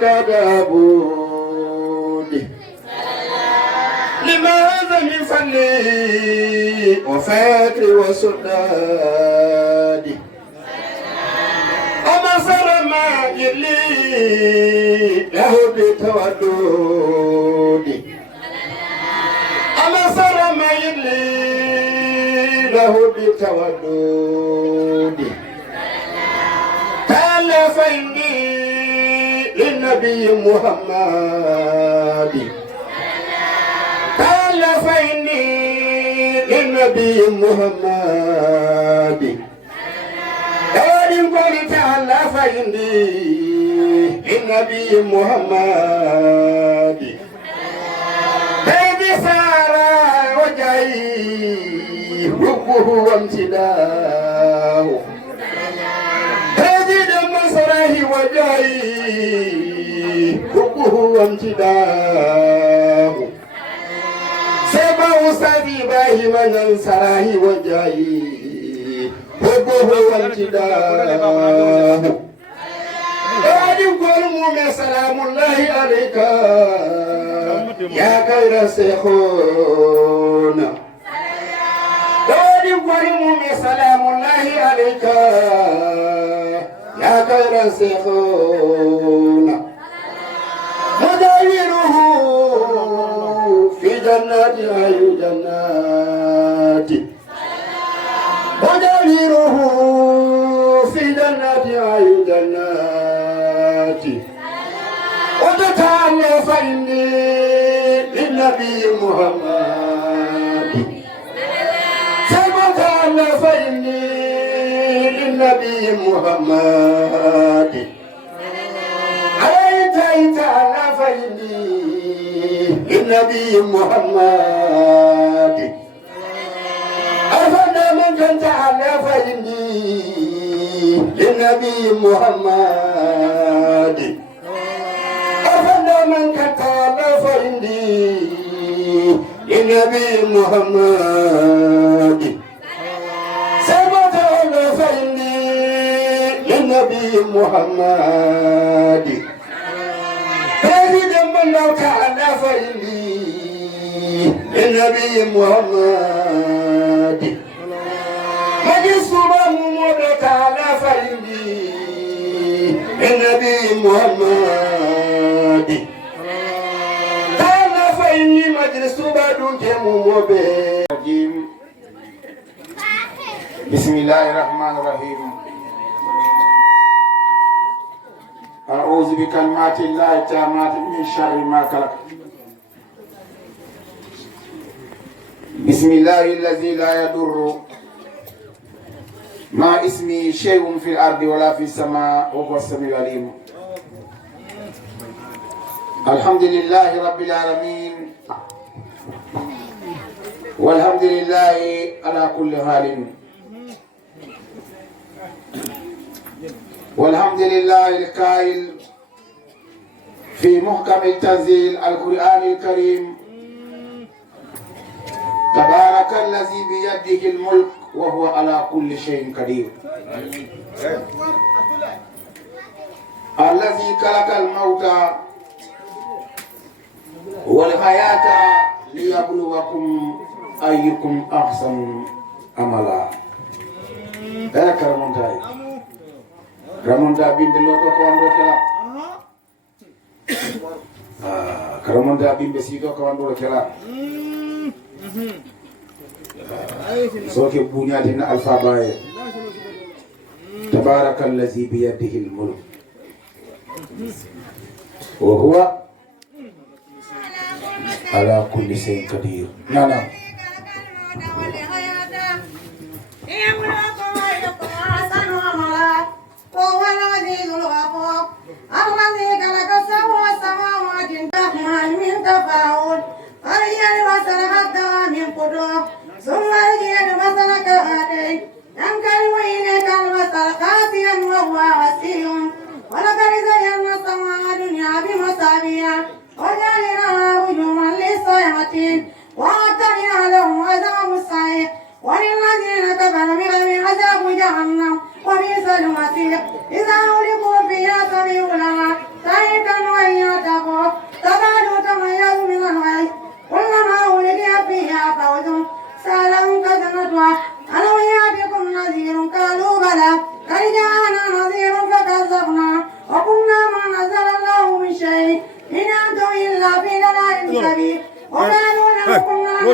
كدابود لماذا من فني وفاتي وسدادي أما سر ما جلي له بتودودي أما سر ما جلي له بتودودي تعالى فإني للنبي محمد تعالى فإني للنبي محمد دارين قولي تعالى فإني للنبي محمد بيبي سارة وجهي حبه وامتداه تجد مسره وجهي حبه وامتداه سبع سبيبه من سره وجهي حبه وامتداه دارين قولي سلام الله عليك يا خير الشيخون دارين قولي سلام الله عليك يا خير الشيخون مداوره في جنات أي جنات مداوره في جنات أي جنات وتتعالى فإني للنبي محمد سبتعالى فإني للنبي محمد أيت تعالى فإني للنبي محمد أفنى من كان تعالى فإني للنبي محمد أفنى من كان تعالى فإني للنبي محمد سبت الله فإني للنبي محمد تجد من لو تعالى فإني للنبي محمد مجلس محمد تعالى فإني للنبي محمد تعالى فإني مجلس بدون محمد. بسم الله الرحمن الرحيم. أعوذ بكلمات الله التامات من شر ما خلق. بسم الله الذي لا يضر مع اسمه شيء في الأرض ولا في السماء وهو السميع العليم. الحمد لله رب العالمين والحمد لله على كل حال والحمد لله القائل في محكم التنزيل القرآن الكريم تبارك الذي بيده الملك وهو على كل شيء قدير الذي خلق الموت والحياة ليبلوكم أيكم أحسن عملا. كرمونتاي Ramonda bimbe loko kawando kela. Ramonda bimbe sito kawando kela. Soke bunya dina alfa baye. Tabarakallazi biyadihi al-mulk. Wa huwa ala kulli shay'in qadir. Nana. وهو العزيز الغفور الذي خلق سبع سماوات تحمل من تفاؤل فليل البصر حتى من قدور ثم الجيل البصر كهاتين ينقلب إليك البصر خاسئا وهو وسيع ولقد زينا السماء الدنيا بمصابيح وجعلناها رجوما للشياطين وأعتدنا لهم عذاب السعير وللذين كفروا بغير عذاب جهنم وبئس المصير إذا ألقوا فيها سمعوا لها صيحة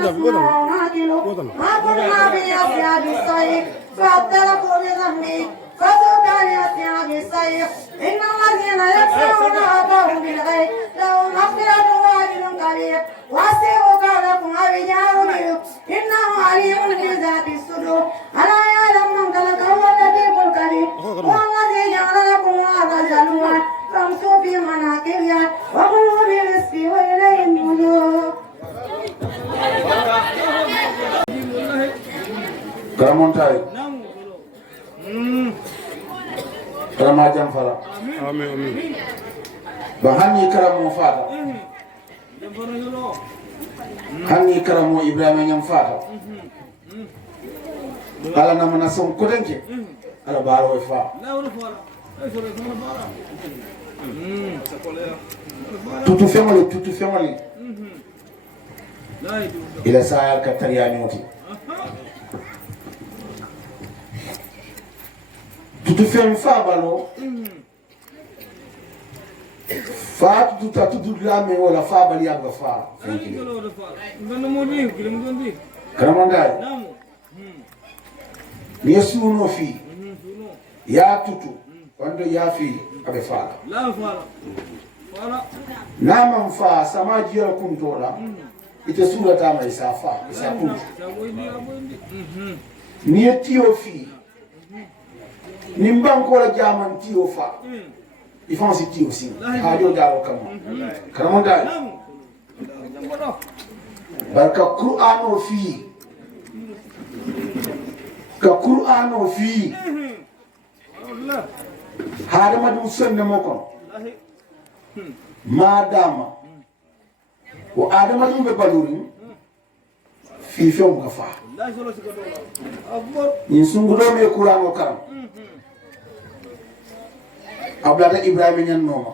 ما كنا بأصحاب الصيف فاختلفوا بذنبه فسوقا لأصحاب الصيف إن الذين يكفرون ربهم بالغيب لهم مغفرة وأجر كبير واستغفروا لكم أرجاء منه إنه عليم بذات الصدور ألا يعلم من خلق هو اللطيف الخبير هو الذي جعل لكم الأرض ذلولا فامشوا في مناكبها وكلوا برزقه وإليه النشور. Karamontai. Karama jamfara. Amin. Bahani karamu fata. Hani karamu Ibrahim nyam fata. Ala na mana son kodenke. Ala baro fa. Tutu family. Ila sayar ka tariyanyoti. Tutu fem fa balo. Fa tutu la me wala fa bali abga fa. Karamandai. Ni suno fi. Ya tutu. Quando ya fi abe fa. La fa. Na man fa sama jiya kuntola. Ite sura tama isa fa. Isa kuntu. Ni tiyo fi. Nimbanko la jaman tiyo fa. Ifansi tiyo si. Hajo daro kama. Karamandai. Barka Qur'ano fi. Ka Qur'ano fi. Hada madu sunna mokon. Madama. Wa adama dumbe baluri. Fi fem ka fa. Ni sungudo me Qur'ano karam. Ablada Ibrahim nyan noma.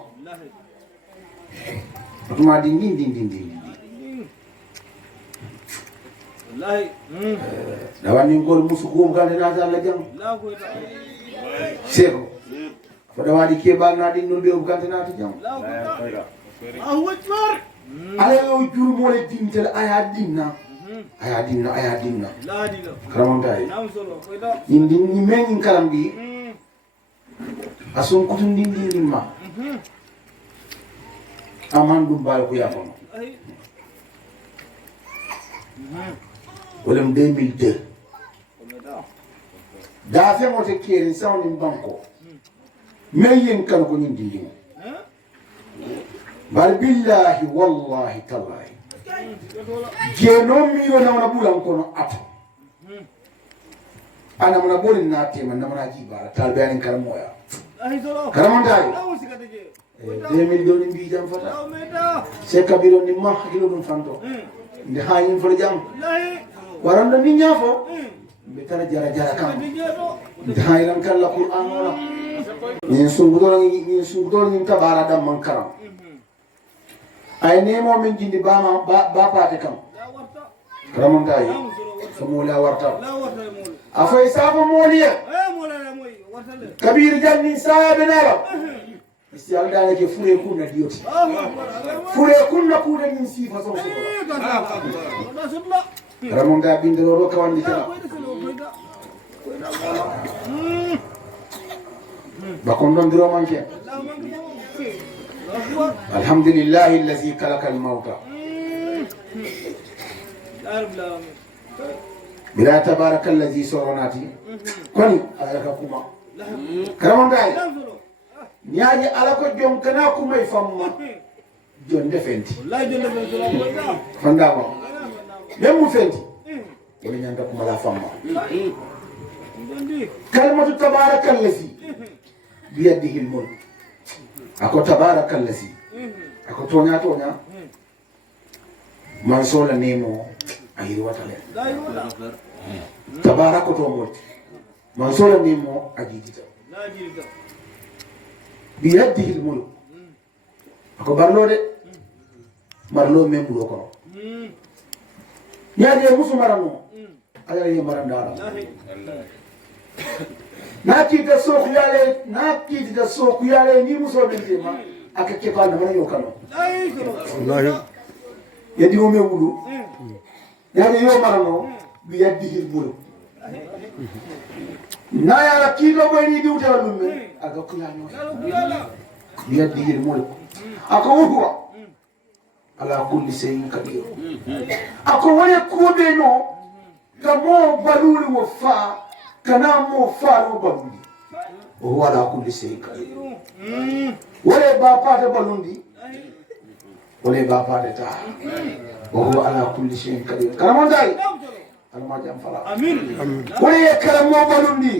Tuma ding. Wallahi. Dawani ngol musu ko ngale na Allah jam. Sero. Fada wadi ke ba na din no be gante na jam. Allahu Akbar. Ala yo jur mo le dintel aya dinna. La dina. Karamantay. Indi ni men karam bi. Asun kutun din ma. Aman dum bal ko yafama. Olem 2002. Da fe mo te kiri sawni banko. Meyen kan ko ni dindi. Bal billahi wallahi tallahi. Jeno mi yo na wana bulan kono ato. Ana mana bolin na tema na mana jibara talbiyanin karamoya. Karamandai. 2000 doni bi jam fata. Se kabiro ni ma hakilo dum fanto. Ndi hayin fo jam. Waranda ni nyafo. Be tara jara kam. Ndi hayilan kala Qur'an wala. Ni sungudol ni tabara dam man karam. Ay nemo min jindi ba paate kam. Karamandai. Famula warta. Afay safa moliya. Kabir janni sahabe nala. Isi aldana ke fure kunna dioti. Fure kunna kuda min sifa so so. Ramonda bindoro ro kawandi kana. Bakondon diro manke. Alhamdulillah alladhi khalaqa al-mauta. Bila tabaraka alladhi sawanati. Kwani ayaka kuma. Karamandai. Nyaji ala ko jom kana kuma famma. Jon defenti. Wallahi jon defenti. Fanda ko. Memu fenti. Wala nyanda kuma la famma. Kalimatu tabaraka alladhi biyadihi al-mulk. Ako tabaraka alladhi. Ako tonya. Mansola nemo ayiri watale. Tabaraka to mulk. Mansola nemo ajidita. Biyadihi al-mulk. Ako barlo de. Marlo membulo ko. Nyaade musu marano. Ala ye marandara. Naki da soku yale ni muso benzema akake pa na yo kano. Wallahi. Yadi o mewulu. yani yo marano bi yaddihi bulu na yala kilo boy ni diwta lumme aga kuyanyo bi yaddihi mulk ako huwa ala kulli shay'in qadir ako wala kube no kamo baluli wo fa kana mo fa no baluli huwa ala kulli shay'in qadir wala ba pata balundi wala ba pata ta وهو على كل شيء قدير كرم داي alma jam fala amin wala ye karam mo balundi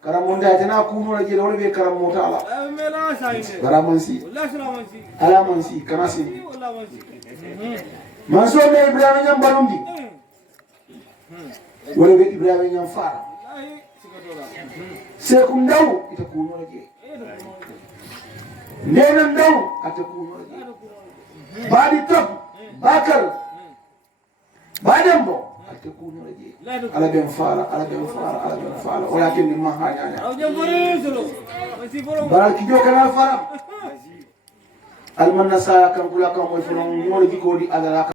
karam mo ndata na kuno la jelo wala be karam mo taala mela sayde karam si wallahi ala man si kana si wallahi man si man so me ibrahim nyam balundi wala be ibrahim nyam fara se kum ndaw ita kuno la je nena ndaw ata kuno la je badi top bakal badambo atakunu raji ala ben fala walakin ma hanya baraki jo kana fala almanna sa kan kula kan moy funo mo di ko di ala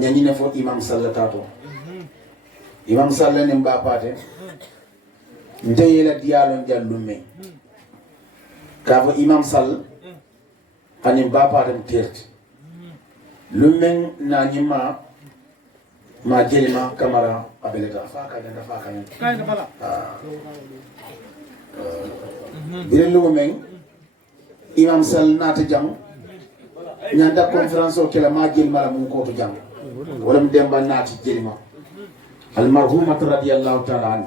nyani ne fo imam sallatato imam sallane mba pate ndeyela dialon jallume ka fo imam sall ani mba pate terti lumen na nyima ma jelima kamara abeleta faka kayda bala dire lumen imam sal nata jang nyanda conférence o kala ma jelima la mun ko to jang wala mu demba nati jelima al marhumat radiyallahu ta'ala an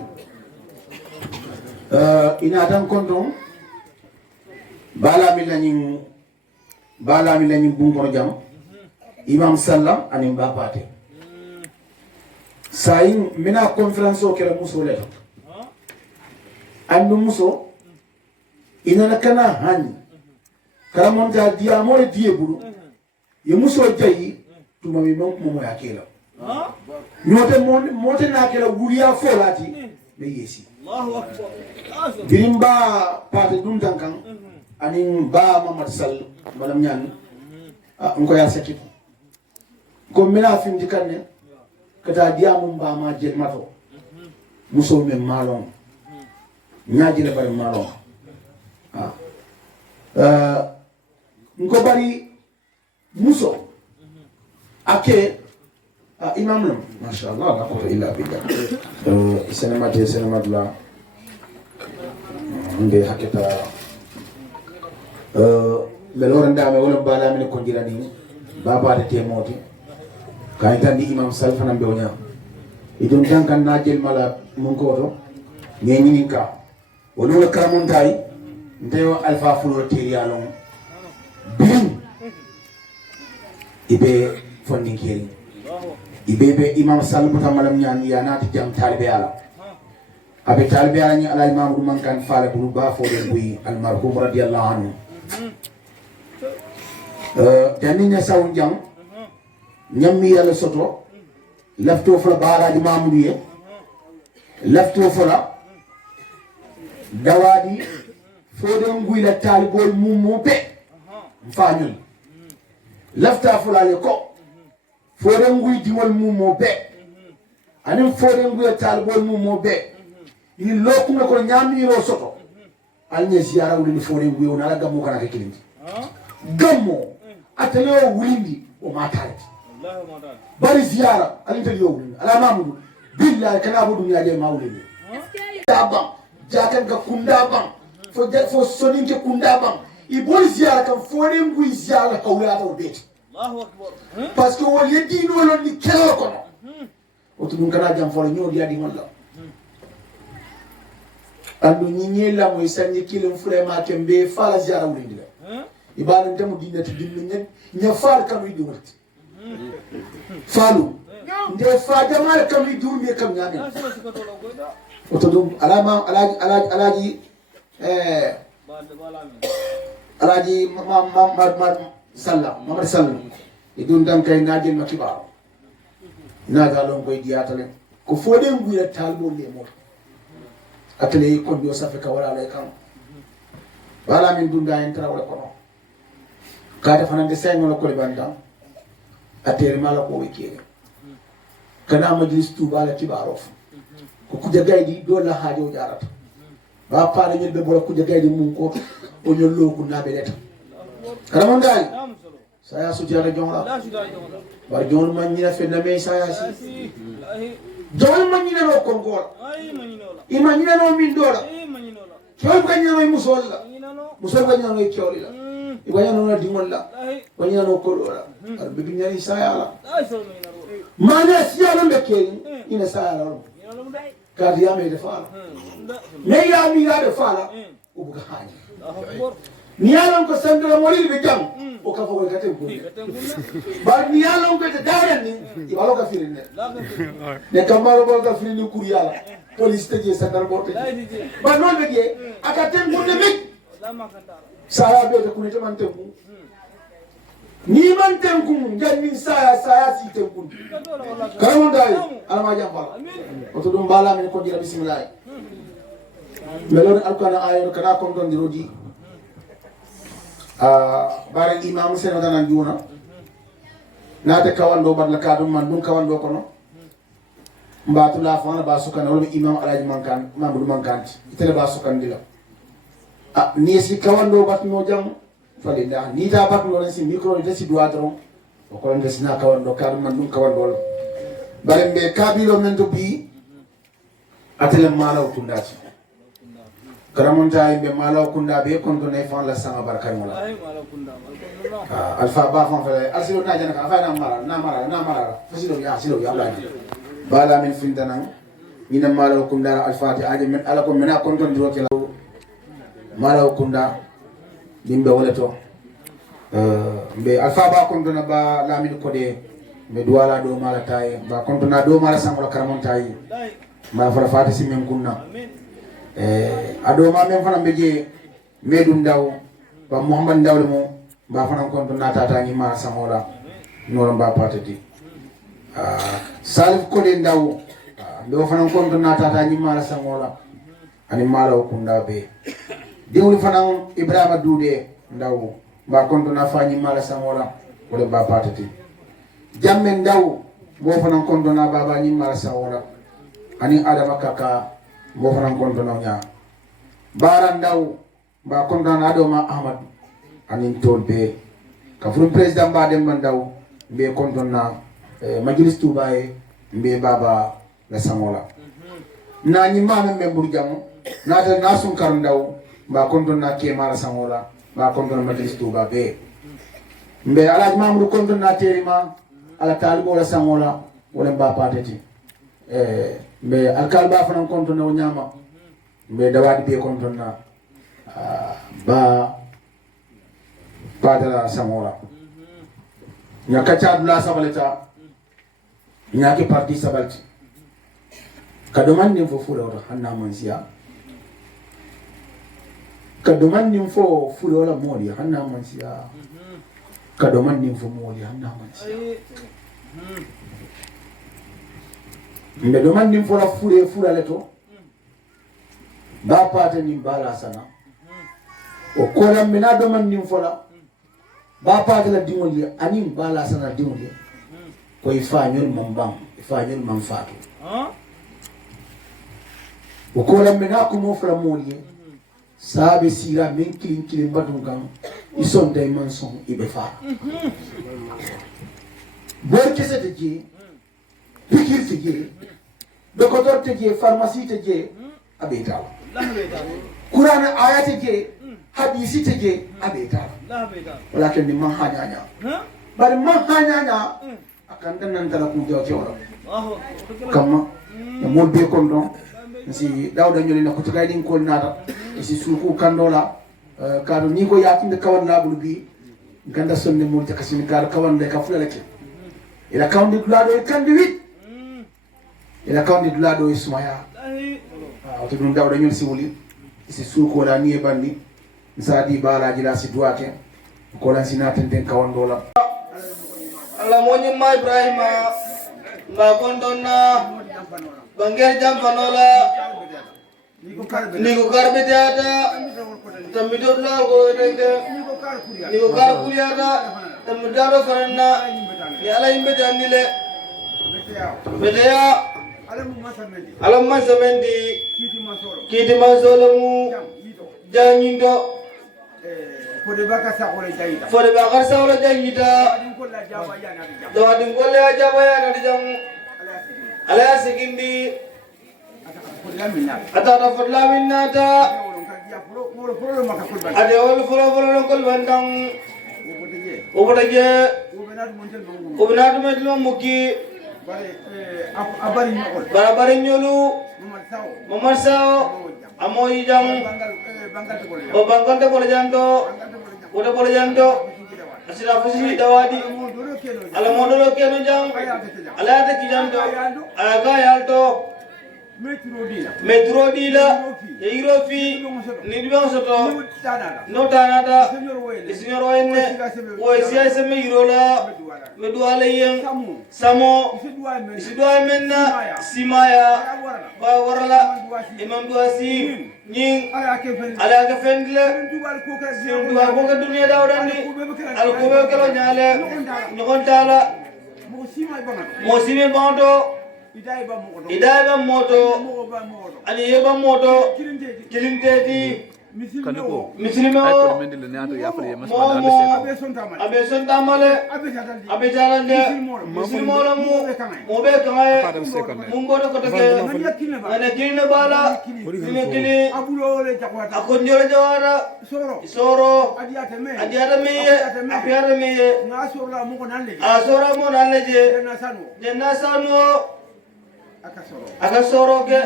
ina tan konton bala mi lañu bungo jam imam sallam ani mbapate sayin mina conférence o kala muso le andu muso ina kana hani kala monta dia mo die buru ye muso jayi tuma mi mon mo yakela mote na kala wuriya folati be yesi Allahu akbar birimba pate dum tankan ani ba mamad sall malam nyan ko ya sakit ko mina fim di kanne kata diamu mba ma jel mato muso men malon nyaaji le bari malon ngo bari muso ake imam lam mashallah la quwwata illa billah sinema la nde haketa melore ndame wala bala min ko dirani baba de temoti kay tan di imam salfana bewnya idon dankan najel mala mun ko to ngeni ka wala karamun tay ndeyo alfa fulo tiriyalon bin ibe fonni keri ibe be imam salbuta malam nyani ya nati jam talbe ala abe talbe ala ni ala imam man kan faale bu ba fo de buy al marhum radiyallahu anhu daninya sawun jam ñammi yalla soto lafto fala baaraji mamudu ye lafto fala dawadi fodon guila talibol mummo be fañul lafta fala le ko fodon guy diwol mummo be anim fodon guila talibol mummo be ni lokuma ko ñammi ro soto alnya ziara wuli fodon guy on ala gammo kana ke kilindi gammo atelo wulindi o matalati bari ziyara alinta yowul ala mamudu billahi kana bu dunya je mawlidi dabam jakan ga kunda bam fo sonin ke kunda bam i bol ziyara kan fo ne ngui ziyara kawla to bet Allahu akbar parce que wol yedi no lon ni kelo ko no o tu kana jam fo ñoo dia di wala andu ñi ñela moy sanni kilum vraiment kembe fala ziyara wulindi la ibana ndemu dinati dinnu ñe fal kam wi dumati falu nde fa jamal kam li durmi kam nyame oto dum alama alaji alaji mamad sallam idun dan kay najel makiba naga lon koy diatale ko fode nguya talbo le mo atale ko dio safe ka wala lay kam wala min dunda en trawle ko ka defanande sengo ko le banda atere mala ko wikere kana majlis tuba la kibarof ko kuje gaydi do la haajo jarata ba paale ñel be bola kuje gaydi mun ko o ñollo ko nabe leta karamon dal saya sujara jonga bar jon man ñina fe na me saya si jon man ñina ro ko ngol imagina no min dola ko ko ñina no musol la musol ko ñina no cioli la ibanya no dingol la wanya no ko la be binyani saya la mana siya be ken ina saya la kadi ya me de fala me ya mi ya de fala o buga hani ni yalon ko sandra mori be jam o ka fogo kate ko bar ni yalon ko te daran ni ibalo ka firin ne kamaro bol ka firin ni kuriyala police te je sandra borte ba non be je aka ten ko de me saya be ko ne te man tembu ni man tenkum jannin saya si tenkum karamon dai alama jambal oto dum bala min ko dira bismillah melon alquran ayo kana kom don diroji bare imam seno danan juna nate kawando badla kadum man dum kawando kono mbatu la fana ba sukana wala imam alaji mankan mamudu mankanti itele ba sukan dila ni si kawando batno jam fale da ni ta batno len si micro de si duadron o ko ndes na kawando kadum man dum kawando bare be kabilo men to bi atele malaw kundati karamonta be malaw kunda be kon to ne fan la sama barkar mola alfa ba fan fale asilo na jana ka fa na mara fasilo ya la bala min findana mina malaw kunda alfati aje men ala ko mena kon ton diro kala malaw kunda dimbe wala to be alfa ba kon dona ba lamin ko de be duwala do mala tay ba kon dona do mala samala karamonta yi ma fara fati simen kunna ado ma men fana beje medum daw ba muhammad dawle mo ba fana kon dona tata ni ma samola no ba patati salif ko de daw do fana kon dona tata ni ma samola ani mala kunda be diwli fana ibrahima dude ndaw ba kon dona fa ni mala samola wala ba patati jamme ndaw bo fana kon dona baba ni mala samola ani adama kaka bo fana kon dona nya bara ndaw ba kon dona ado ma ahmad ani tolbe ka fu president ba dem ndaw be kon dona majlis tubaye be baba la samola na ni mama membur jamu na ta nasun kar ndaw ba kon dona ke mala samola ba kon dona majlis tuba be be alaj mamru kon dona terima ala talibo la samola wala ba patati be alkal ba fana kon dona nyama be dawadi be kon dona ba padala samola nyakacha dula sabaleta nyake parti sabalti kadoman nim fo fura wala hanna mansiya kadoman nim fo fura wala moli hanna mansiya kadoman nim fo moli hanna mansiya mbe doman nim fo la fura leto ba pate nim bala sana o kola mena doman nim fo la ba pate la dimoli anim bala sana dimoli ko ifanyol mambam ifanyol manfaatu o kola mena ko mo fla moli sabe sira men kilin badum kan ison day man son ibe fa bor kese te je pikir te je docteur te je pharmacie te je abeta Quran ayat te je hadisi te je abeta walakin ni man hanyanya bari man hanyanya akan dan tala ku jaw wala kama na mo be kon don si dawda nyoli na ko to gaydin ko nata si suku kandola kado ni ko yatinde kawan labul bi ganda sonne mo ta kasini kar kawan de ka fulalake ila kawndi dulado e kandi wit ila kawndi dulado e sumaya to dum dawda nyoli si woli si suku la ni e bandi nsadi balaji la si duake ko lan sinaten den kawan dola Allah moni ma Ibrahima ma kondona bangel jam fanola niku karbe tiada tamidor la go denge niku kar kuriada tamidaro farana ya ala imbe janile beteya alam masamendi kiti masolomu janyindo fode bakar sawla jangita dawadin kolle ajaba yana dijam ala sikindi atata fodla minnata ade wol furo kol bandang obotaje obinatu medlo muki barabari nyolu Mamad Sao amoy jang o bangal de boljanto oda boljanto asira fusi dawadi ala modolo keno jang ala ta kijanto aga yalto metro dila Eurofi nidbang soto no tanada senior wayne o sia seme Eurola meduala yang samo isidwa menna simaya ba warala imam duasi nying ala ka fendle sim dua ko ka dunia dawdani al ko be kala nyale ngon tala mosime bando idaiba moto ani yeba moto kilinteti misilime o abe sontamale abe jalande misilimola mu be kae mumbodo kotake ane kinne bala kini akonjole jawara soro adiata meye apiara meye asora mo naleje jenna sanu akasoro ke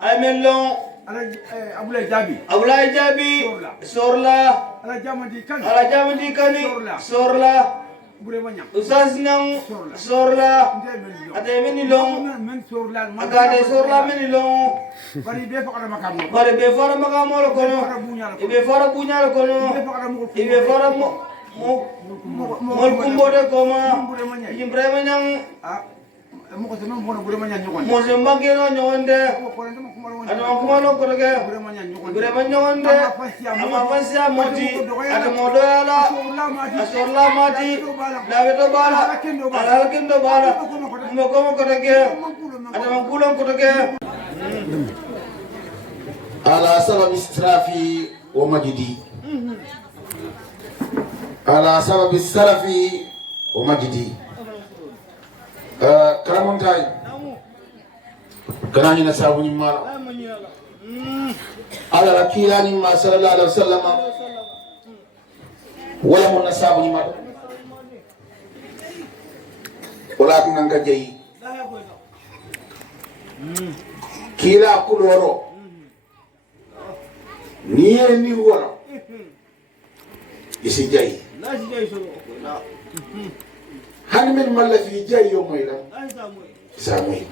amelon Abulai Jabi Sorla ala jamadi kani Sorla usas nang Sorla ade menilong agade Sorla menilong bari be fara makamolo kono ibe fara bunyal kono ibe fara mol kumbode koma imbrema nang Mose mbangeno nyonde ano kumano koroge burema nyonde ama fasia moti ade modoyala asorla mati daweto bala alal kendo bala mokomo koroge ade mangkulon koroge ala sabab israfi wa majidi ala sabab israfi wa majidi karamontai kanani na sabu ni mala ala rakila ni ma sallallahu alaihi wasallam wala mun sabu ni mala wala tunanga jeyi kila kuloro niye ni wala isi jeyi hani min malla fi jay yomayla samay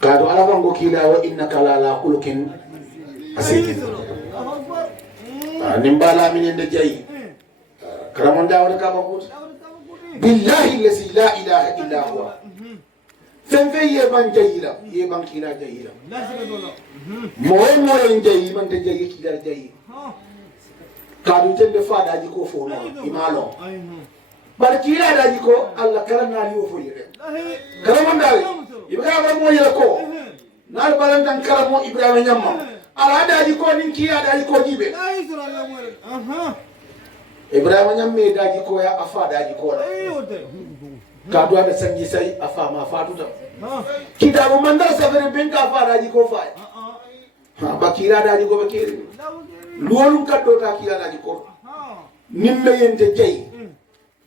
kado ala bango kila wa innaka la khuluqin asikin nimbala min ende jay karamon dawda ka bakut billahi allazi la ilaha illa huwa femfe ye ban jayila ye ban kila jayila mo en jayi man de jayi kila jayi kado tende fada ji ko fono imalo barkira daji ko Allah karanna yo foyire karamon dal ibrahima mo yela ko nal balantan karamo ibrahima nyamma ala daji ko nin kiya daji ko jibe ibrahima nyamme daji ko ya afa daji ko la ka do da sangi sai afa ma fatuta kitabu mandar safere ben ka afa daji ko fa ha bakira daji ko bakiri lolum kaddo ta kiya daji ko nimme yente jey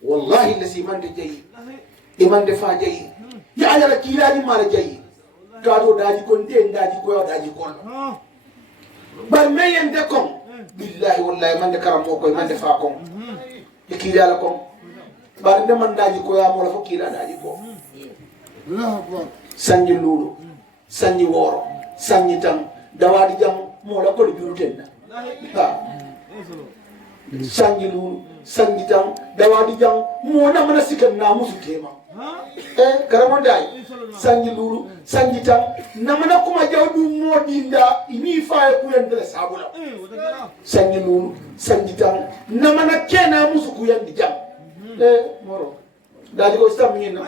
wallahi lasi man de jayi iman de fa jayi ya ala kila ni mara jayi kado daji kon den daji ko daji kon bar meyen de kon billahi wallahi man de karamo ko man de fa kon e kila la kon bar de man daji ko ya mo la fo kila daji ko sanji lulu sanji woro sanji tam dawadi jam mo la ko juruten ha sanji lulu sanji tam dawadi jam mo na mana sikan na musu tema karamon dai sanji lulu sanji tam na mana kuma jawdu modinda ini fa ku yandere sabula sanji lulu sanji tam na mana kena musu ku yandi jam moro daji ko stam nyina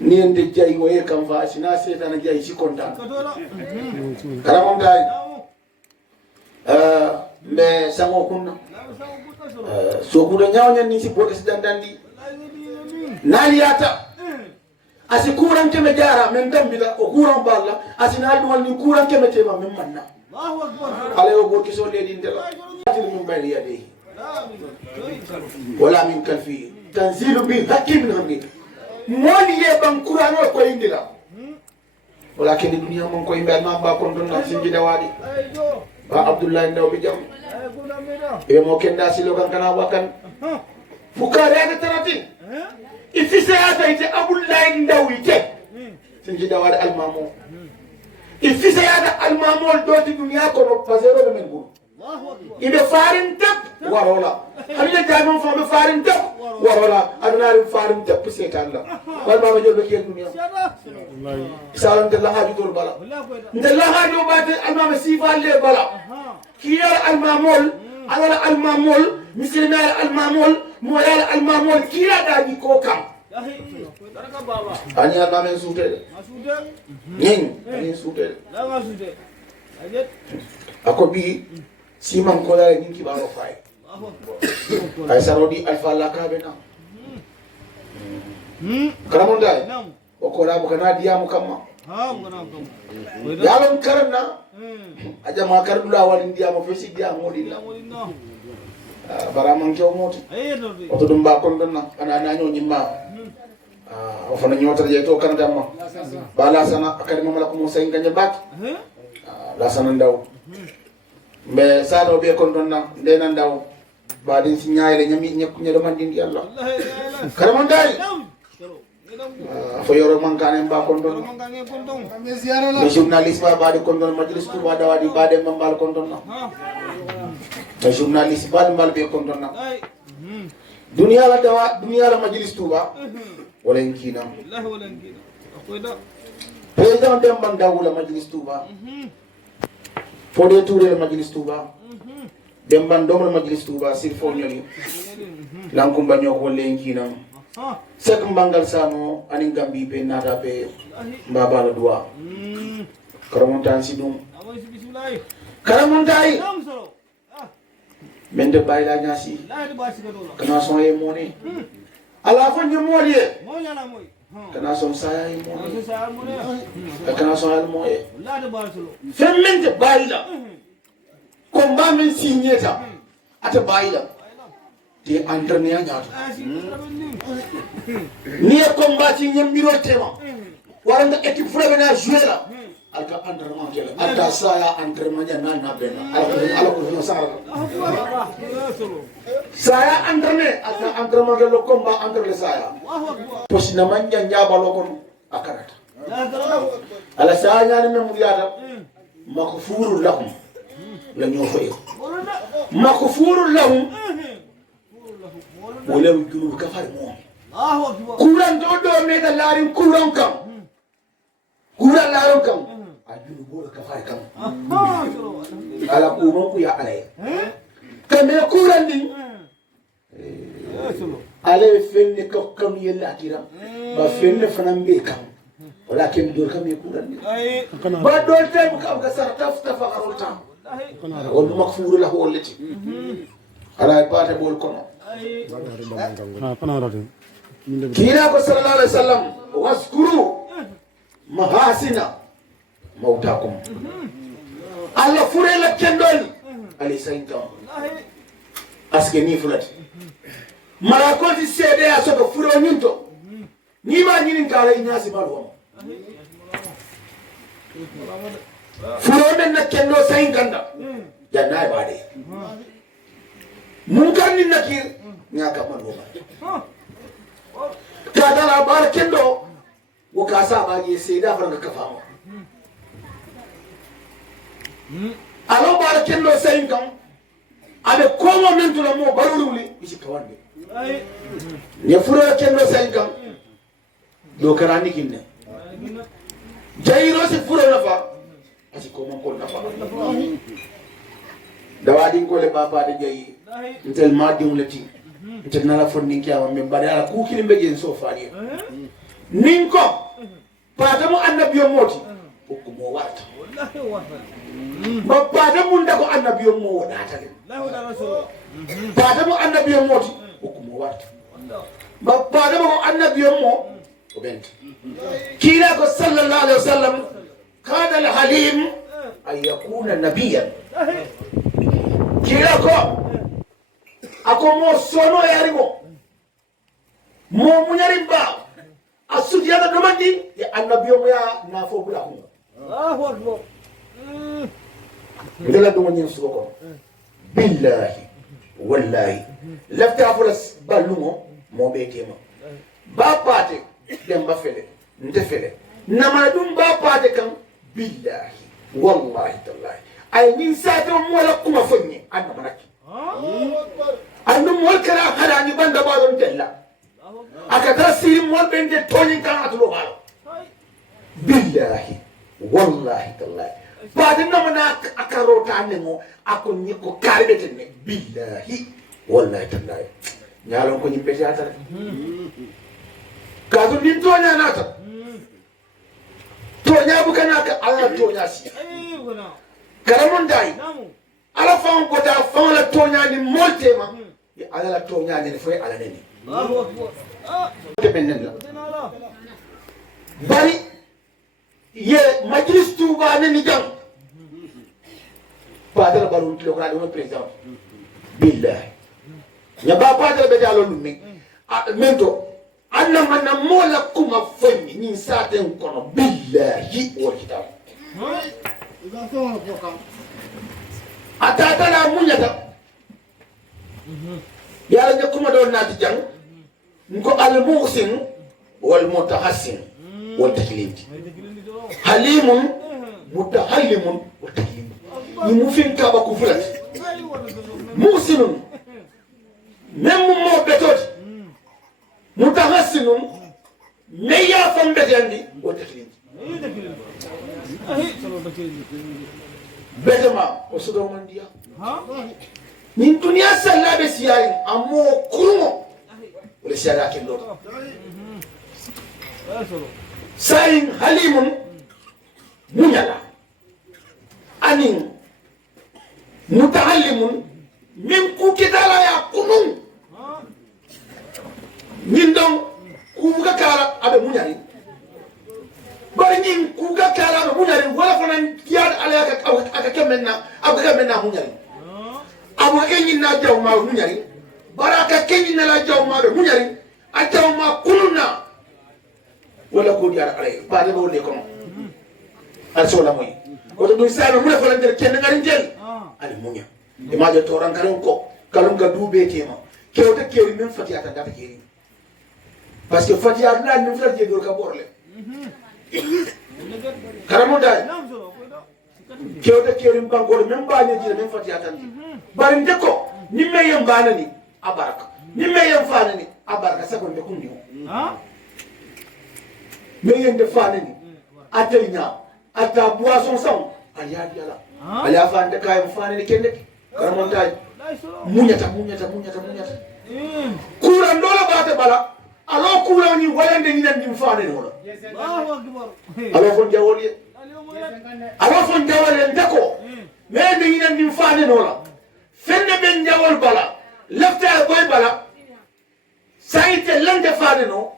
ni ende jayi woye kam fa sina setana jayi si kontan karamon tay mais sango kunna so kuda nyawnya ni si bodes dandandi naliyata asi kuran keme jara men dambida o kuran balla asi naldu wal ni kuran keme tema men manna Allahu akbar ale o bo kiso le din dela min bayri yadi wala min kalfi tanzilu bil hakim min hamdi moni ye ban kuran o ko indila walakin dunya mon ko imbe ma ba kon don na sinji dawadi ba abdullah ndaw bi jam e mo kenda silo kan kana wakan fukare ada taratin ifise ata ite abdullah ndaw ite sinji dawadi almamo ifise ata almamo doti dunya ko no pasero men bu ibe farin tap warola hamida jamon fa be farin tap warola adnaari farin tap setan la wal ma jolbe ki dunya salam de la haju dor bala de la haju baate almama sifa le bala kiyar almamol ala almamol misilmar almamol moyal almamol kila daji ko kam ani almama suute ning ani suute ako bi siman ko la ngi baro fay ay sarodi alfa la ka bena karamon dai o ko la kana diamu kamma yalon karna aja ma kardula walin diamu fesi diamu dilla baraman kew moti o to dum ba kon donna ana nanyo nyimma o fana nyota je to kan damma bala sana akari mama la ko mo sen ganya bak la sana ndaw mbe sado be kon donna ndena ndaw ba din si nyaayre nyami nyado man din yalla karamon dai fo yoro mankane ba kon don le journaliste ba de kon don majlis tu ba dawadi ba de mambal kon don le journaliste ba mbal be kon don dunia la dawa dunia la majlis tu ba wala nkina wallahi wala nkina akoida president dem ban dawula majlis tu ba fode touré la majlis tu ba dem ban dom la majlis tu ba sir fo ñoli lankum baño ko le nkina sek mbangal samo anin gambi be nada be mbaba la dua karamontan si dum karamontai men de bayla nyasi kana son e moni ala fo ñu modi kana son saya e moni kana son al moye fem men de bayla combat men signeta ata bayla te entraîner ñaato ni e combat ci ñam biro tema wara nga équipe frère na jouer la alka entraînement kala alka saya entraînement na na ben ala ko no sara saya entraîner alka entraînement ke lo combat entre les saya posina manja njaba lo ko akarata ala saya ñani mem yada makfuru lahum la ñoo fay makfuru lahum wala julu kafar mo kuran do meda larin kuran kam kuran larin kam ajulu bo kafar kam ala ko mo ku ya alay kame kuran din ale fenne ko kam yella akira ba fenne fanam be kam walakin dor kam kuran din ba dol tem kam ka sar taf arulta wal makfuru lahu wallati ala paate bol kono kira ko sallallahu alaihi wasallam waskuru mahasina mautakum alla furela kendol ali sayyidam aske ni fulati mara ko ti sede ya so ko furo nyinto ni ma nyinin kala nyasi balwa furo men na kendo sayyidanda janna baade mungkin ni nakir nyaka manwa kada la bar kendo wo kasa ba ye seda faranga kafama alo bar kendo sayin kam abe ko momento la mo barululi isi kawande ne furo kendo sayin kam do karani kinne jayiro si furo nafa asi ko mon ko nafa dawadi ko le baba de jayi ntel ma dium lati ntel nala fonni kiama men bari ala ku kili mbeje so faani ninko patamu annabiyo moti ko mo warta ba patamu ndako annabiyo mo wadata patamu annabiyo moti ko mo warta ba patamu annabiyo mo ko benta kila ko sallallahu alaihi wasallam kana al-halim ay yakuna nabiyyan kila ko ako mo sono yarimo mo munyarimba asudiyada domandi ya annabiyo mo ya nafo bula ko Allahu akbar ngela do nyen suko billahi wallahi lafta fulas ballumo mo be tema ba pate dem ba fele nte fele nama dum ba pate kan billahi wallahi tallahi ay min sato mo la kuma fonni anna manaki annu mo kala harani banda ba don tella akata siri mo bende toni kan atulo halo billahi wallahi tallahi baden no mana akarota nemo akon ni ko kalbete ne billahi wallahi tallahi nyalon ko nyimbe jata kazu din tonya nata tonya bukana ka ala tonya si karamun dai ala fam ko ta fam la tonya ni moltema ya ala la tonya ni fo ala neni Allahu akbar te benen la bari ye majlis tuba ne ni jang padal barun tilo ko ala president billahi ya ba padal be dalo lummi mento anna manna mola kuma fanni ni saten kono billahi wa kitab atata la munyata yalla ne kuma do nati jang ko al muhsin wal mutahassin wal taklim halimun mutahallimun wal taklim ni mu fin ka ba ku fulat muhsinun même mo betoti mutahassinun me ya fam betandi wal taklim betama o sodo man dia min dunia sallabe siyarin amo kurumo wala siyara kendo sayin halimun munyala anin mutahallimun min ku kitala ya kunun min don ku buka kara abe munyari bari ñin ku ga kala mu ñari wala fanan yaad ala aka kemenna abu kemenna mu ñari abu kenyi na jaw ma mu ñari baraka kenyi na la jaw ma mu ñari a jaw ma kununa wala ko diara ala ba de wole ko al so la moy ko do sano mu la fanan der ken ngari jel ali mu ña e ma je toran kalon ko kalon ga dube tema kewta keri men fatiyata data keri parce que fatiyata la ñu fa je do ka borle karamuda kewde kerim bankore même bañe jira même fati atandi bari ndeko nimme yem banani abaraka nimme yem fanani abaraka sagonde kundi me yende fanani atelinya ata boisson sang aliadi ala ali afande kay fanani kende karamuda munyata kura ndola bate bala alo kura ni wayande ni nan dim fanani wala Allahu akbar alo fon jawoli alo fon jawole ndako me de yinan dim faade nola fenne ben jawol bala lefta boy bala sayte lande faade no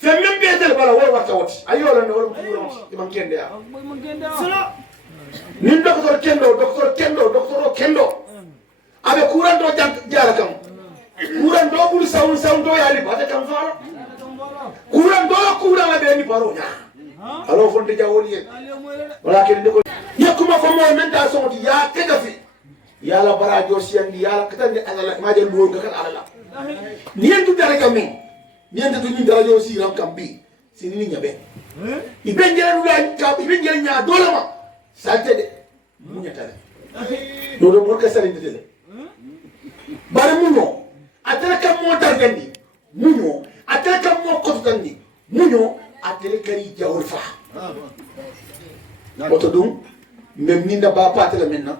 femme be del bala wol warta woti ayola no wol ko imam kende ya sala nin docteur kendo abe kuran do jara kam kuran do bul sawn do yali bade kam fara kuran la be ni baro nya alo fonde jawoli en wala ken de ko yakuma ko mo men da sonti ya kegafi ya la barajo siandi ya la katande ala ma je lo ga kan ala ni en tu dara kam ni en tu ni dara si ram kam bi sini nyabe ibe ngel lu ka ibe ngel nya dolama salte de munya tale do mo ka sari de bare munno atara kam mo targandi munno atara kam mo ko tandi munno atele kari jawol fa oto dum mem ninda ba patela menna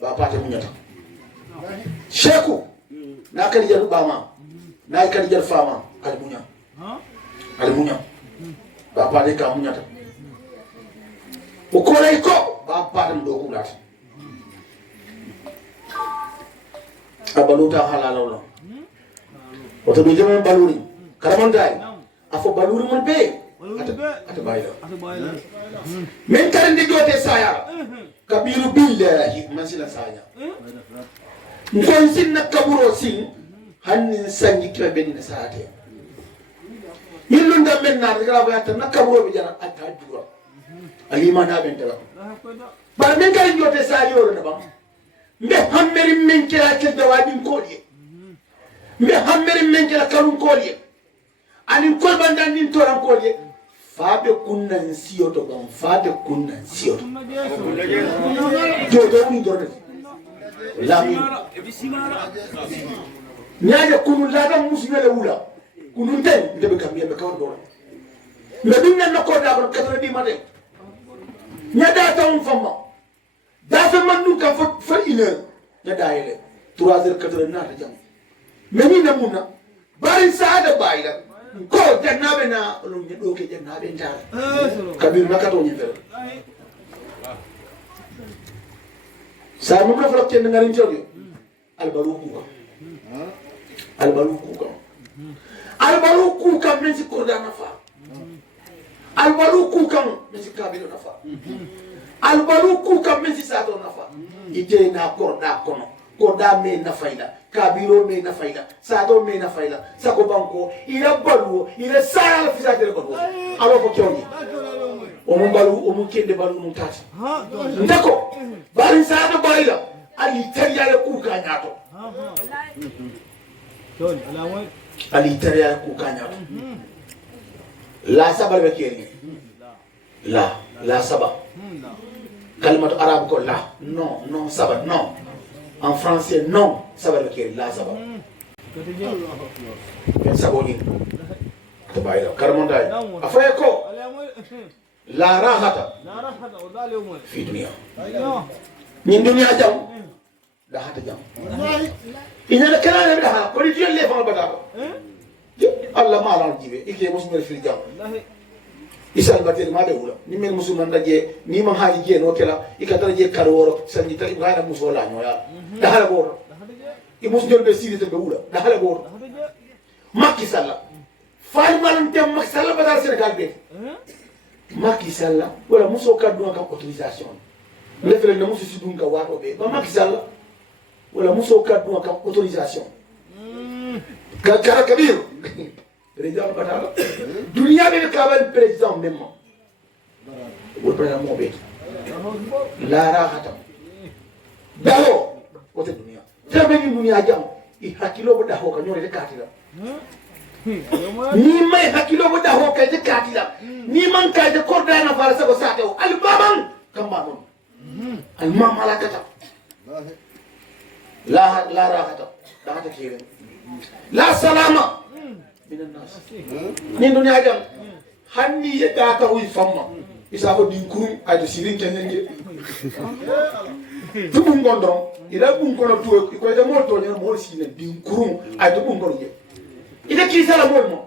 ba pate munyata sheku na kali jaru bama na kali jaru fama al munya Bapa de ka munyata o ko lay ko bapa dum do kulat abaluta halalo lo o to bijama baluri karamondai afo baluri mon be ata bayla men kan ndi jote saya kabiru billahi masila saya ngon sin na kaburo sin hanni sangi kiba beni na saate yillunda men na ngara ba tan nakaburo bi jana ata dura alima na ben tala bar men kan jote saya yoro na ba mbe hammeri men kala ke dawadin kodiye mbe hammeri men kala kanun kodiye ani kol bandan nin toran kodiye faabe kunnan siyoto ban faabe kunnan siyoto jodo ni dorde lami nyaje kunu laga musibele wula kunu ten ndebe kambiya be kaw do me dunna nako da ko 90 matin nyada ta famma da fa man nu ka fa une nyada yele 3h 4h na ta jam me ni namuna bari saada bayila ko jannabe na lu ni do ke jannabe ntar kabir nakato ni fer sa mo na fa ken ngari njodi albalu kuka mensi korda nafa albalu kuka mensi kabilo nafa albalu kuka mensi sato nafa ite na korda kono korda me na faida kabilo me na faida sato me na faida sako banko ila balu ila sala fisa de balu alo ko kyoni o mo balu o mo kende balu no tati ndako bari sato bayila ali tariya kuka nyato ali tariya kuka nyato la sabal bekeri la saba kalimatu arabe ko la non saba non en français non sabal bekeri la saba saboni tabayla karmonday afay ko la rahata fi dunya ni dunya jam da hata jam ina da kana da ha ko di le fa bata Allah ma la jibe ike musumel fil jam isal batel ma be wula ni men musuman daje ni ma haji je no kala ikata je kar woro sanni ta ibana musola nyoya da hala bor i musjol be siri te be wula da hala bor Macky Sall fay malam tem Macky Sall ba dal Sénégal be Macky Sall wala muso kaddu ka autorisation le fele na muso sidun ka wato be ba Macky Sall wala muso kaddu ka autorisation ka kara kabir président batala dunia be ka ba président même wo président mo be la rahata daho wote dunia tebe ni dunia jam i hakilo bo daho ka nyore de katila ni may hakilo bo daho ka de katila ni man ka de korda na farasa ko sate o al baban kamba non al mamala kata la rahata da hata kire la salama minan nas ni dunia jam hanni ya data wi famma isa ko din kurum ay de sirin kenenge tubu ngondron ila bun kono to ko de mo to ne mo sine din kurum ay de bun kono je ida ki sala mol mo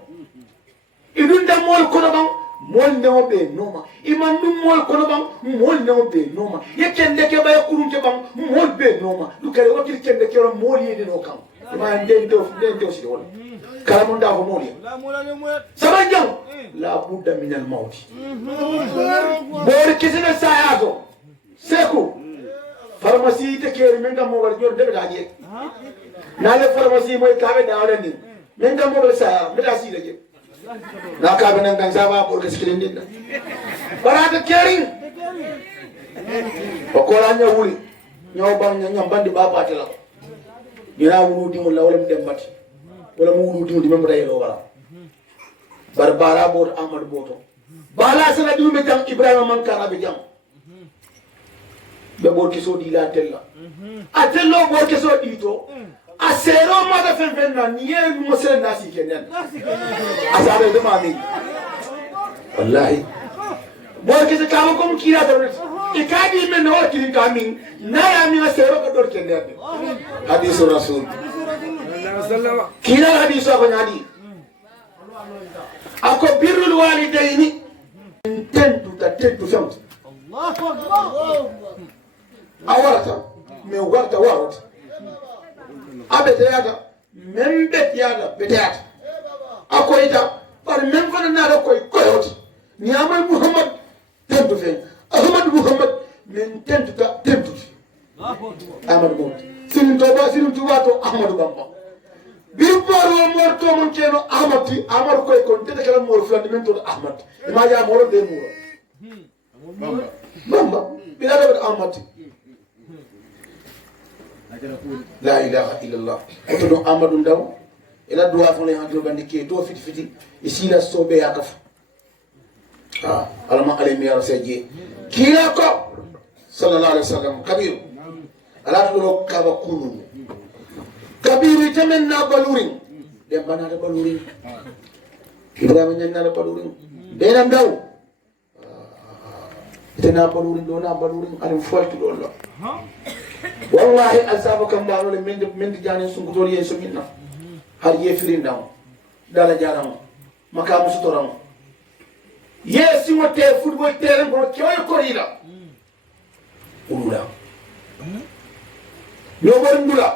idun da mol kono bang mol ne obe noma iman dum mol kono bang mol ne obe noma yekende ke bay kurum ke bang mol be noma du kare wakil kende ke ro mol yedi no kam iman den to si wala kala mon da ko mol sama jam la budda min al maut bor kisina sayago seku pharmacie te kere men gam mo wal jor de daje na le pharmacie moy kabe da wala ni men gam mo sa me da si daje na kabe nan kan sa ba bor ke skilin din barata kering ko la nya wuli nyaw bang nyam bandi ba patela dina wulu di mo la wala dem batti wala mo wulu di mo day lo wala barbara bor amad boto bala sana du me jam ibrahima man kana be jam be bor ke so di la tella a tello bor ke so di to a sero ma da fen na niye mo sere nasi kenen asabe de mami wallahi bor ke se kama kom kira do e kadi men no kirin kamin na ya mi sero ko dor kenen hadithu rasul kila hadithu ko nyadi ako birrul walidaini tentu femti a warata mais warta warota a beteyata même beteyata beteyata a koyta par même fana naata koyota ni amay Muhammad tentu fen Ahmad Muhammad men tentuta tentuti Ahmad Muhammad sinin tuba to Ahmadu Bamba bir boro morto mon keno Ahmad koy kon tete kala mor fulande men to Ahmad ma ya moro de muro Bamba bila da Ahmad la ilaha illallah to do Ahmadu ndaw ila duwa fon le hanto bandi ke to fiti isila sobe yakaf alama alimi ya seje kila ko sallallahu alaihi wasallam kabir ala to kaba kunu kabiri temen na balurin de bana da balurin ibrahim nyanna da balurin de nam daw tena balurin do na balurin alim foytu do la wallahi azaba kam ba wala men jani sun ko tori yeso minna har ye firin daw dala jaram makamu sutoram yesi wote football terrain ko kyoy korila ulula no borindula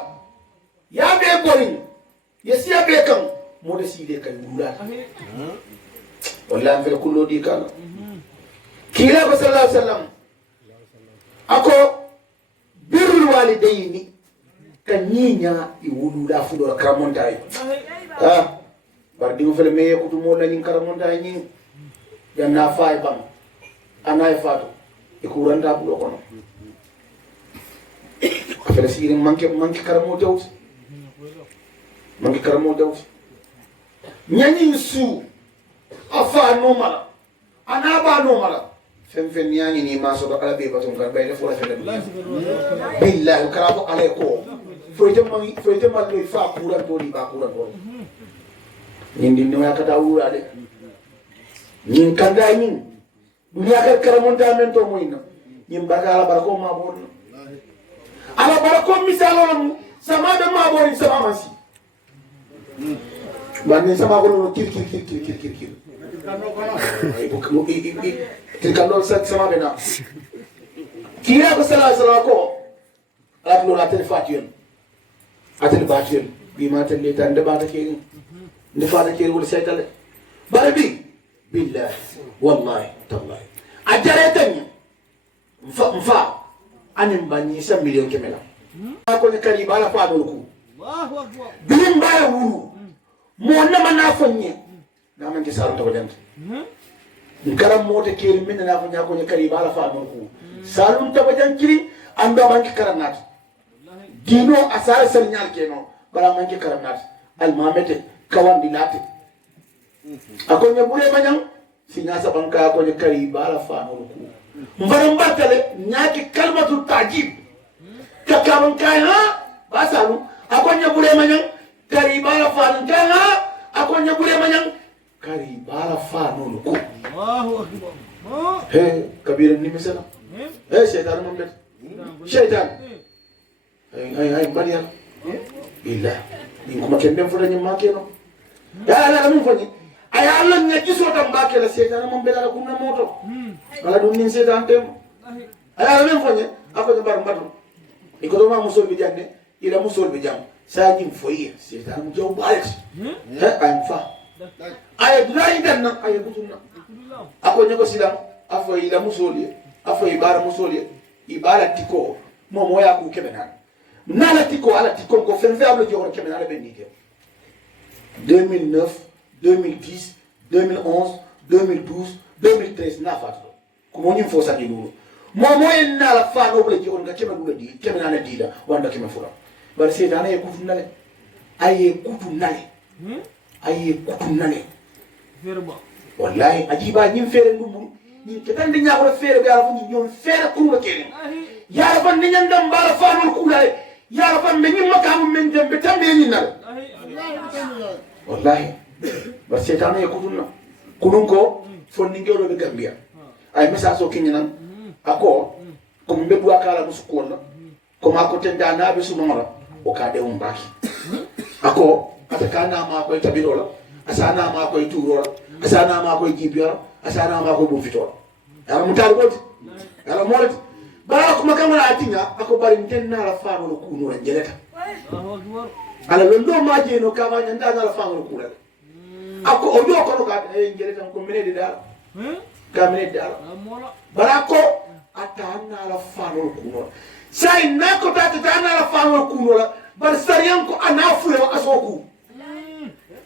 ya be borin yesi ya be kan mo de side kay ulula wallahi fele kullo di kala kila ko sallallahu alaihi wasallam ako birrul walidayni kanyinya iwulula fudo karamonta bar di fele me ko to mo la nyin karamonta nyin yanna fay bam anay fatu ikuranda bulo kono afele sire manke karamo dawti nyani su afa no mala anaba no mala fem nyani ni maso do ala be batum gar bayne fo la fele billahi karabo ale ko foyte man le fa kuran to di ba kuran to nyindi no yakata wura de nyin kanda nyin dunia kar karamonta men to moyna nyin bagala barako ma bon ala barako misalo sama da ma bon sama masi bani sama ko kir kando sa sama bena kira ko sala ko atlo atel fatiyon atel batiyon bi ma tel tan de ba ta ke ni fa ta ke wol saytale barabi billahi wallahi tallahi ajaretanya mfa anim bani sa million kemela ko ni kali bala fa do ko Allahu akbar bilim baye wuru mo na mana fanye na man ki saru to dent ngaram mote keri min na fanya ko ni kali bala fa do ko saru to bajan kiri ando man ki karanat dino asara sel nyal keno bala man ki karanat al mamete kawandi lati akonya bure manyang sinyasa banka akonya kari bala fa no ku mbaram batale nyaki kalmatu tajib kakaban kai ha basalu akonya bure manyang kari bala fa no ha akonya bure manyang kari bala fa no ku Allahu akbar he kabira ni misala he shaytan mo bet shaytan ay bariya billah ni kuma kenden fota nyama keno ya ala mun fani ay Allah nya giso tam ba ke la setan mom be dala kunna moto wala dum min setan tem ay Allah men fani ako to bar mbatu iko do ma musol bi janne ila musol bi jam sa jim foyi setan mu jaw balet ay fa ay dulay dan na ay butunna ako nyako silam afo ila musoli afo ibara musoli ibara tiko momo ya ku kebenan nala tiko ala tiko ko fen fable jogor kebenan be nike 2009 2010, 2011, 2012, 2013 na fatlo ko nyim fo saki dulu mo en na la fa no ble jikon ga kema dula di kema na dida wanda kema fura bar setan ay kutu nale aye kutu nale verba wallahi ajiba nyim fere ndum ni ketan di nyaako fere be ala fu nyom fere ko ko kene ya rafa ni nyandam bala fa no ko dale ya rafa men nyim makam men dembe tambe ni nal wallahi bar setan ay kutu na kunun ko fon ni ngelo be gambia ay message o kinyan ako ko mbe bu akala musu ko la ko ma ko tenda na be su mara o ka de umbaki ako atakana ma ko tabirola asana ma ko turola asana ma ko jibiola asana ma ko bu fitola ala mutali boti ala molati bara kuma kamara atinga ako bari ndenna la faano ko no jeleta ala londo maje no kama nyanda na la faano ko la ako ojo ko no ka jeleta ko menede dal ka menede dal bara ko atana la faano ko no sai nako tata la faano ko no la bar sariyan ko anafu yo asoku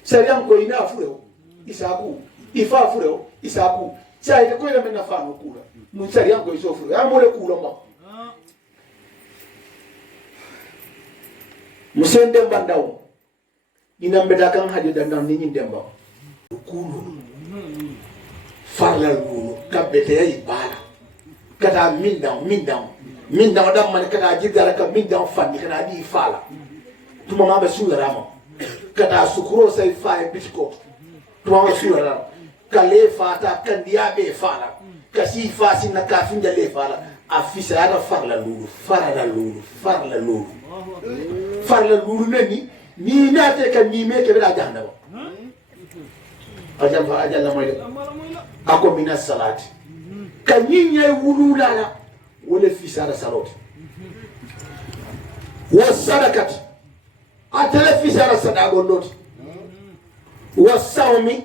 sariyan ko inafu yo isaku ifa furo isaku sai ko ina menna faano ko la no sariyan ko iso furo ya mole ko lo mo musende bandaw ina mbeda kan haje dandam ni ndemba kulu farla lu kabete ay bala kada min down dam man kada jigara ka min down fandi kada di fala tuma ma ba sula rama kada sukuro sai fa e bitko tuma ma sula rama kale fata kan dia be fala kasi fa sin na kafin da le fala afisa ada farla lu farla lulu nani ni nate kan ni me ke bela jahannama ajam fa ajalla moy ako mina salati kan ni nyay wulula la wala fi sara salot wa sadakat atala fi sara sadago not wa sawmi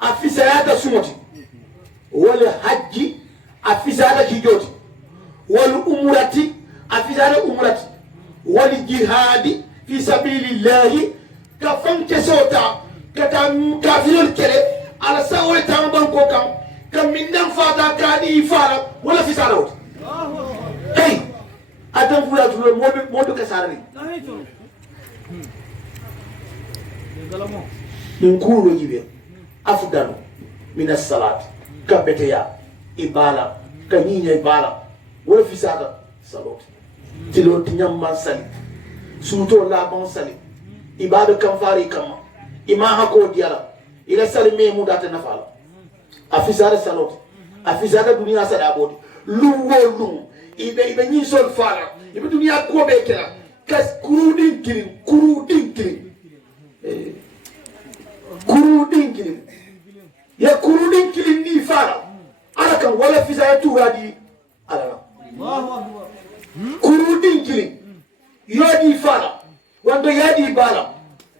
afisa yata sumoti wala haji afisa yata kijoti wal umrati afisa yata umrati wal jihadi fi sabilillahi kafan kesota kata kafirul kere ala sawai tamban ko kam min dan fata kadi fara wala fi salawt hey adam fula tulo modu kasarani min kulo jibe afdalu min as-salat kabeteya ibala kanyinya ibala wala fi salawt tilo tinyam man sali suto la bon sali ibada kan fari kama ima hako diala ila sali me mu data nafala afisara salot afisara dunia sada bodi lu ibe nyi sol fala ibe dunia ko be kala kas kurudin kilin ya kurudin kilin ni fala ala kan wala fisara turadi ala Allahu akbar kurudin kilin yadi fala wando yadi bala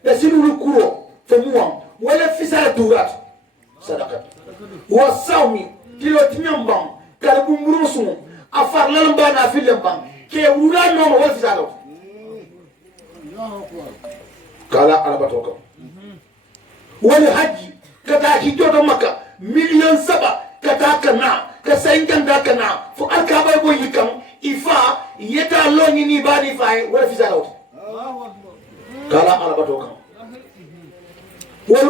da sinuru kuro fomuwa wala fisara turat sadaka wa sawmi kilo tinyambam kalbu murusu afar lalamba na filambam ke wura no wala fisara kala alabatoka wala haji kata hijoto maka million 7 kata kana ka saynganda kana fu alkaba boy yikam ifa yeta loni ni bani fay wala fisara kala alabatoka wal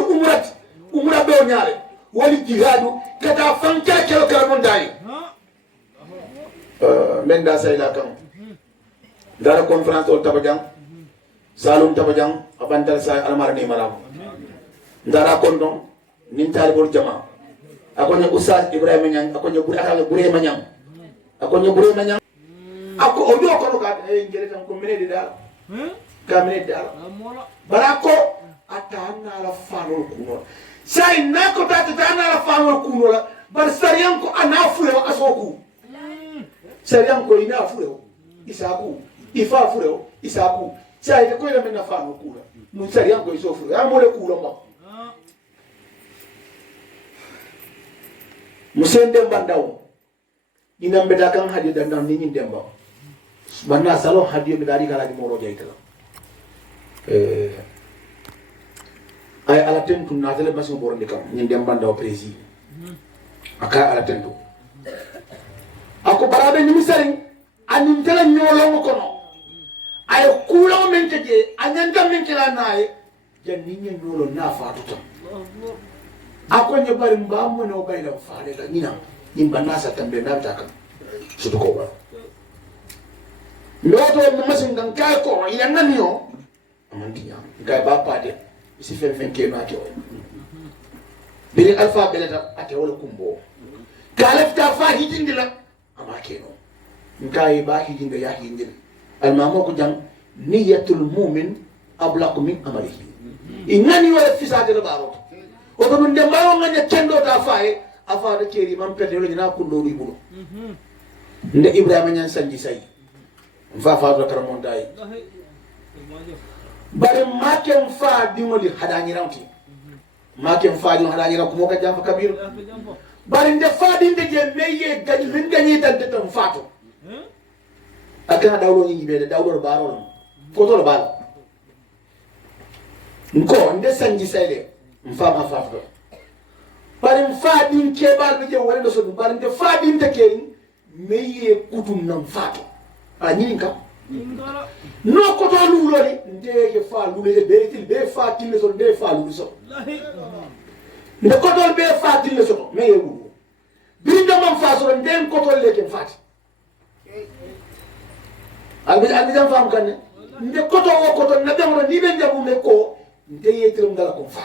umra do nyaare wal jihadu kata fanka kelo karamon dai men da sayla kam dara conférence o tabajang salum tabajang abantal say almar ni maram dara kondo nin talibul jama akonya ustaz ibrahim nyang akonya burema nyang ako ojo ko ka ngere tan ko menede dal ka menede dal barako atana la fano kuno sai nako tata tana la fano kuno la bar sariyan ko anafu wa asoku sariyan ko inafu isaku ifafu isaku sai ko ina menna fano kuno no sariyan ko isofu ya mole kuno ma musende bandaw ina mbeda kan hadi dandam ni ndemba banna salo hadi be dari kala di moro jaytala ay ala tentu na tele baso borndi kam ni ndemba ndaw président aka ala tentu ako barabe ni misari anin tele nyolo ko no ay kulo men teje anyanta men kala nae janni nyolo na faatu tam ako nye bari mbamo no bayla faale la nyina nimbanna sa tambe ndata kan sutu ko ba ndoto masin dan kay ko ila nanyo amantiya kay ba pade isi fen ke ma to biri alfa belata ate wala kumbo kalaf ta fa hijindila amake no nkai ba hijinda ya hijindila almamo ko jang niyatul mu'min ablaqu min amalihi inani wala fisade la baro o do ndembawo nganya kendo ta fae afa da keri man pete lo nyina ko do ibulo nde ibrahima nyan sanji say fa do karamon dai bare maken fa dingoli hadani rawti maken fa dingoli hadani raw ko mo ka jam kabir bare nde fa dinde je meye gaji min gañi tan de tan fato akana dawlo ni be dawlo baro ko to baro nko nde sanji sayle mfa ma fato bare mfa din ke bal be je wala do so bare nde fa din te ke meye kutum nam fato a nyini kam no ko to lu lori nde ke fa lu le be fa tin le so be fa lu so nde ko to be fa tin le so meye wu bindo man fa so nde ko to le ke fati albi jam fam kan nde ko to wo ko to na be ni be jabu me ko nde yetirum dala ko fa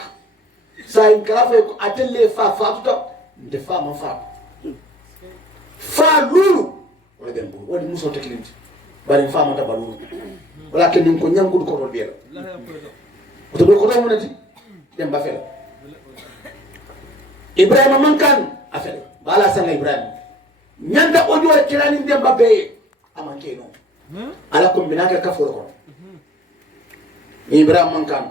sa in kala fa ko atelle fa to nde fa man fa lulu wala dem bu wala muso teklinti bari fa man ta balu wala ken ko nyangul ko to biela to do ko to monati dem ba fel ibrahima man kan afel bala sang ibrahima nyanda o jore kirani dem ba be amanke no ala ko binaka ka foro ko ibrahima man kan